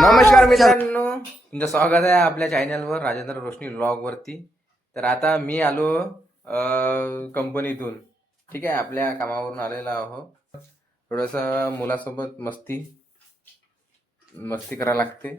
नमस्कार मित्रांनो, तुमचं स्वागत आहे आपल्या चॅनलवर राजेंद्र रोशनी व्लॉग वरती. तर आता मी आलो कंपनीतून. ठीक आहे, आपल्या कामावरून आलेला आहो. थोडस मुलासोबत मस्ती करायला लागते.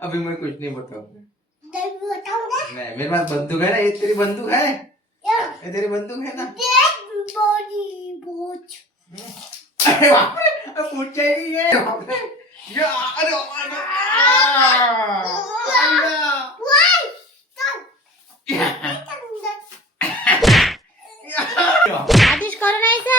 अभी मैं कुछ नहीं बताऊंगा. नहीं, मेरे पास बंदूक है ना. ये तेरी बंदूक है. ये तेरी बंदूक है ना. अरे बाप रे, फूट जाएगी ये. बाप रे. अरे आदेश करू नाही का?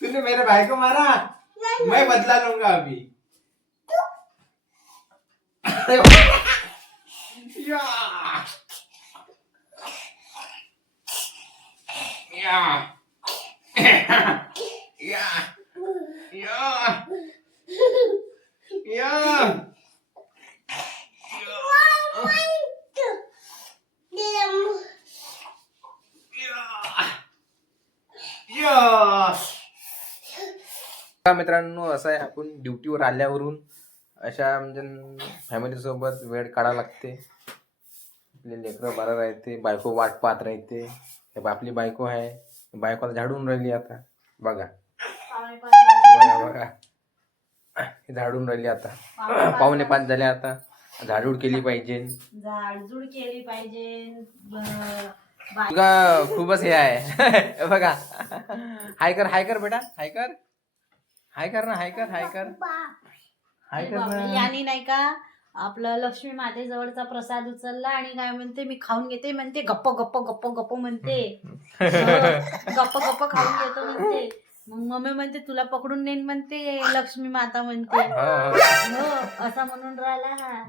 तूने मेरे भाई को मारा. मैं बदला लूंगा अभी. या या या या मित्रांनो, असं आहे, आपण ड्युटीवर आल्यावरून अशा म्हणजे फॅमिली सोबत वेळ काढावा लागते. आपले लेकरं बारा राहते, बायको वाट पाहत राहते. आपली बायको आहे, बायकोला झाडून राहिली आता. बघा बघा, झाडून राहिली आता. 4:45 झाले आता. झाडूड केली पाहिजे. झाडझूड केली पाहिजे. तुला खूपच हे आहे. बघा, हाय कर बेटा, हाय कर ना, हाय कर ना. यानी नाही का आपलं लक्ष्मी माते जवळचा प्रसाद उचलला आणि काय म्हणते, मी खाऊन घेते म्हणते. गप्प गप्प गप्प गप्प म्हणते. गप्प गप्प खाऊन घेतो म्हणते. मग मम्मी म्हणते तुला पकडून नेन म्हणते लक्ष्मी माता म्हणते. हो असा म्हणून राहिला हा.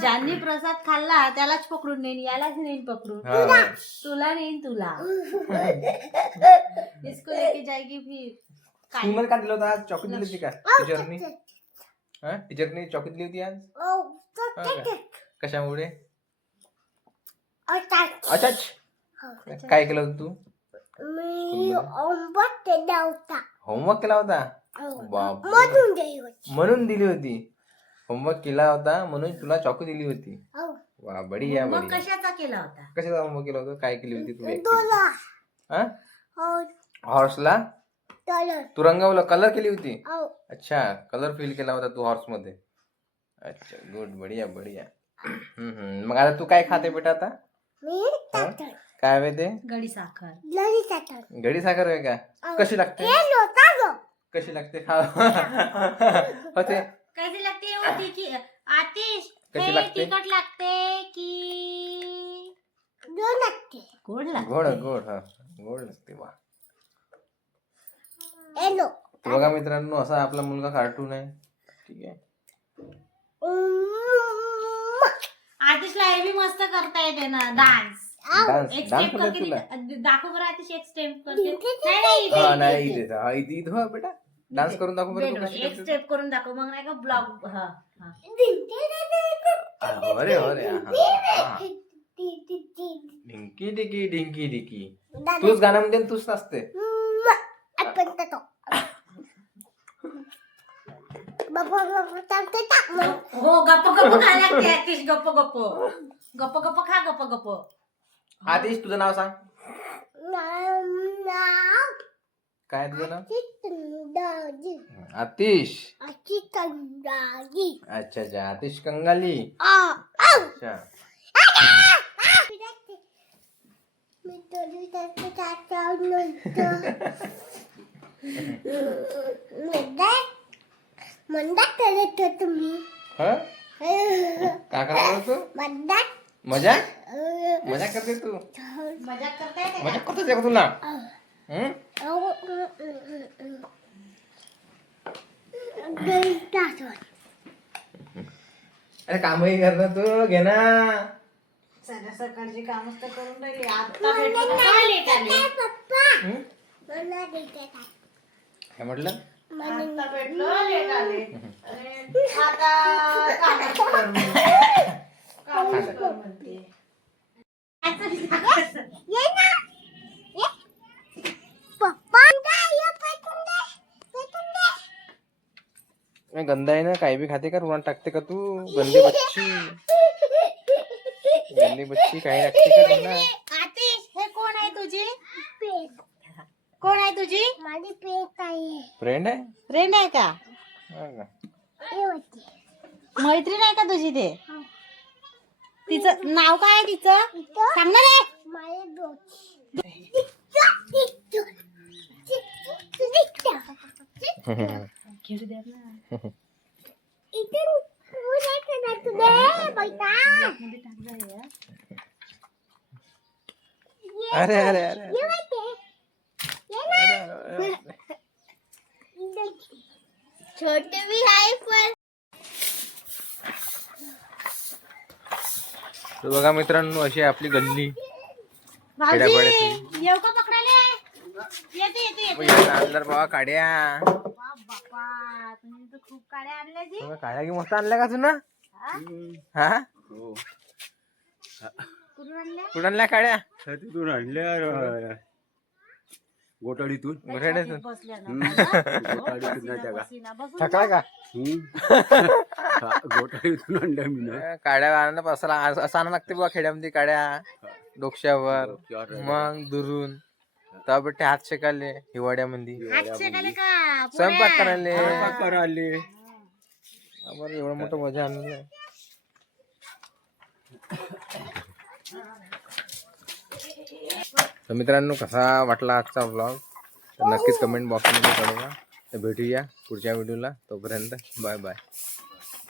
ज्यांनी प्रसाद खाल्ला त्यालाच पकडून नेन, यालाच नेन पकडून. तुला नेन, तुला इसको लेके जाएगी फिर. स्कूल मध्ये का दिलं होतं आज? चॉकलेट दिली होती का टीचरनी? टीचरनी चॉकलेट दिली होती आज? कशामुळे? अच्छा, काय केलं होतं तू? मी होमवर्क केला होता. होमवर्क केला होता? बाप, म्हणून दिली होती. होमवर्क केला होता म्हणून तुला चॉकलेट दिली होती. वा, बढिया मग बढिया. कशाचा केला होता? कशाचा होमवर्क केला होता? काय केली होती तुम्ही? तुला हॉर्सला तू रंगवलं, कलर केली होती? अच्छा, कलर फिल केला होता तू हॉर्स मध्ये. अच्छा, गुड, बढिया बढिया. मग आता तू काय खाते बेटा आता? काय हवे ते? गडी साखर. गडी साखर आहे का? कशी लागते? कशी लागते? खा. होते कशी लागते होती की आतिश? कशी लागते? तिखट लागते की गोड लागते? गोड हा, गोड लागते. वा, बघा मित्रांनो, असा आपला मुलगा कार्टून आहे. ठीक आहे. आतिशला हे बी मस्त करता येते ना डान्स. एक डान्स स्टेप करता करते तुला? दाखव बरं आतिश, एक स्टेप करते. नाही इथे बेटा, डान्स करून दाखव बरं. एक स्टेप करून दाखव, मग नाही का ब्लॉग. अरे ढिंकी डिकी ढिंकी डिकी. तूच गाणं म्हणते, तूच नाचते. हो, गप्प गप्प खा लागते आतिश. गप्प गप्प खा, गप्प गप्प. आतिश, तुझं नाव सांग. काय तुझं नाव? आतिश. अच्छा, आतिश कंगाली. अच्छा, मंदा करत तुम्ही हा? काय करतो तू मदत मजा मजा करते तू मजाक करताय का? मजा करतोच का तुला हं? अरे कामही कर ना तू घे ना सगळ्या सकाळची कामच तर करून राहिली. आता भेटलं का? काय लेट आले? हं? मला देते काय काय म्हटलं आता भेटलं लेट आले. अरे आता कामच कर म्हणते. कामच कर म्हणते. ये ना ये पप्पा ये पेटून दे गंदा आहे ना काही बी खाते का रुणात टाकते का तू गंदी बच्ची गंदी बच्ची काही टाकते का रुणात आतिश हे कोण आहे तुझी? पेट कोण आहे तुझी? माझी पेट आहे फ्रेंड आहे फ्रेंड आहे का? हा का? ये होती मैत्रीण आहे का तुझी ते? तिचं नाव काय आहे तिचं? इथं सांग ना रे. माझे दोन घेऊ द्या ना. इथून पुढे करणार तुझे बैठा मध्ये टाक जा यार. अरे अरे अरे ये बैठे छोटे भी आहे पण तर बघा मित्रांनो अशी आहे आपली गल्ली भाऊजी खेड्यापाड्यातली. येऊ का पकडायला? येते येते येते. अंदर बाबा काड्या वा बापा तुम्ही तर खूप काड्या आणल्या जी. बघा, काड्या की मस्त आणल्या का तुला हा? हा कुठून आणल्या? कुठं आणल्या काड्या तिथून आणल्या गोटाळीतून घोटाळ्यातून. बसल्या ना. गोटाळीतून नाही त्या का बसीना बसून थकला का गोटाळीतून आणल्या मी ना काड्या आणणं असं आणावं लागते बघा खेड्यामध्ये काड्या डोक्यावर मग दुरून तर बेटे हात शेकाले हिवाळ्यामध्ये हात शेकाले का? स्वयंपाक करायले आले बरं एवढं मोठं मजा आणलं तर मित्रांनो कसा वाटला आजचा व्लॉग तर नक्कीच कमेंट बॉक्समध्ये कळवा तर भेटूया पुढच्या व्हिडिओला तोपर्यंत बाय बाय